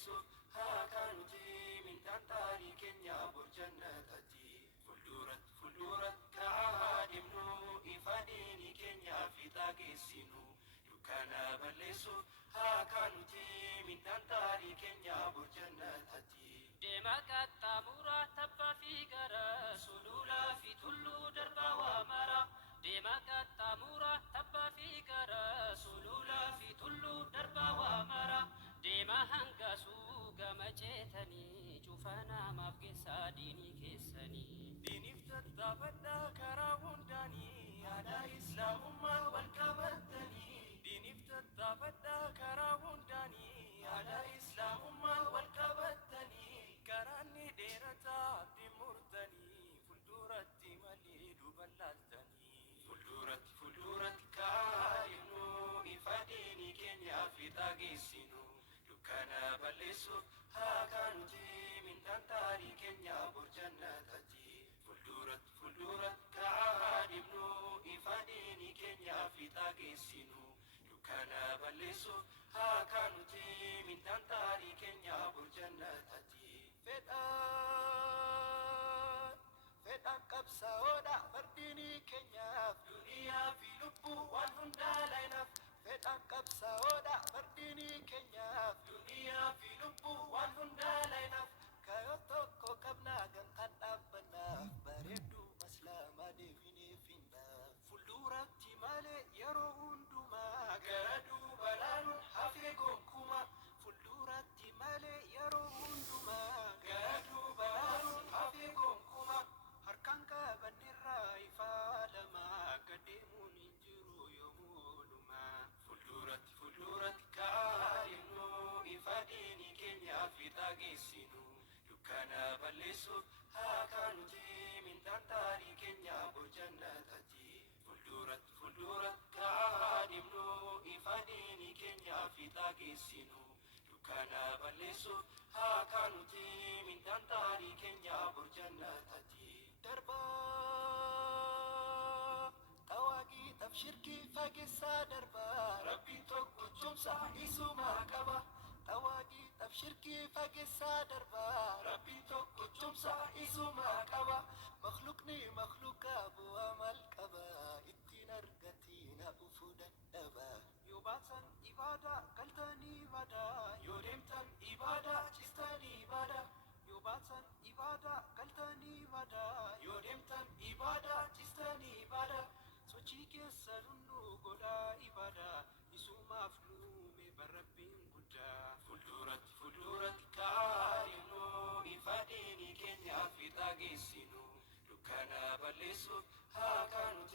balleessuuf haa kaanuti mintaan taarii keenya bor jannatatti fuulduratti ka'aa deemnu ifa diinii keenya fiixaa geessinu dukkana balleessuuf haa kaanuti mintaan taarii keenya bor jannatatti. Deema qaxxaamuraa tabbaa fi gara sululaa fi tulluu darbaa waa mara. Deema qaxxaamuraa tabbaa fi gara sululaa fi tulluu darbaa waa mara. Deema hangaasuu gama ceetanii cufa namaaf geessaa diinii keessanii. Diiniif tattaafadhaa karaa hundaanii aadaa islaamummaa wal qabatanii. Diiniif tattaafadhaa karaa hundaanii aadaa islaamummaa wal qabatanii. Karaanni dheerataa abdii murtanii fuulduratti malee duuban laaltanii. Fuulduratti ka'aa deemnu ifa diinii keenya fiixaa geessinu dukkana balleessuuf haa kaanuti mintaan taarii keenya bor jannatatti. Fuulduratti ka'aa deemnu ifa diinii keenya fiixaa geessinu dukkana balleessuuf haa kaanuti mintaan taarii keenya bor jannatatti. Fedhaan qabsaa'oodha fardinii keenyaaf duniyaa fi lubbuu waan hundaa laayinaaf. Fedhaan qabsaa'oodha fardinii keenyaaf duniyaa fi lubbuu waan hundaa laayinaaf. Kaayoo tokko qabnaa gamtaan dhaabbannaaf bareedduu maslaamaa deebinee finnaaf. Fuulduratti malee yeroo hundumaa gara duuba laaluun hafee gonkumaa. Fuulduratti malee yeroo hundumaa gara duuba laaluun hafee gonkumaa. Harkaan qabanneerraa ifaa lamaa gadeemuun hin jiru yoomuudhumaa. Fuulduratti ka'aa deemnu ifa diinii keenya fiixaa geessinu dukkana balleessuuf haa kaanuti mintaan taarii keenya bor jannatatti. Fuulduratti ka'aa deemnu ifa diinii keenya fiixaa geessinu dukkana balleessuuf haa kaanuti mintaan taarii keenya bor jannatatti. Darbaa tawaagii tabshirkii fageessaa darbaa rabbiin tokko cumsaa isumaa qaba. Tawaagii tabshirkii fageessaa darbaa rabbiin tokko cumsaa isumaa qaba. Makhluuqni makhluuqa bu'aa maal qaba ittiin argatiin hafuu dadhaba. Yoo baatan ibaadaa galtanii badaa yoo deemtan ibaadaa cistanii badaa. Yoo baatan ibaadaa galtanii badaa yoo deemtan ibaadaa cistanii badaa. Sochii keessa hunduu godhaa ibaadaa isumaaf nuume barrabbiin guddaa. Fuulduratti ka'aa deemnu ifa diinii keenya fiixaa geessinu dukkana balleessuuf haa kaanuti.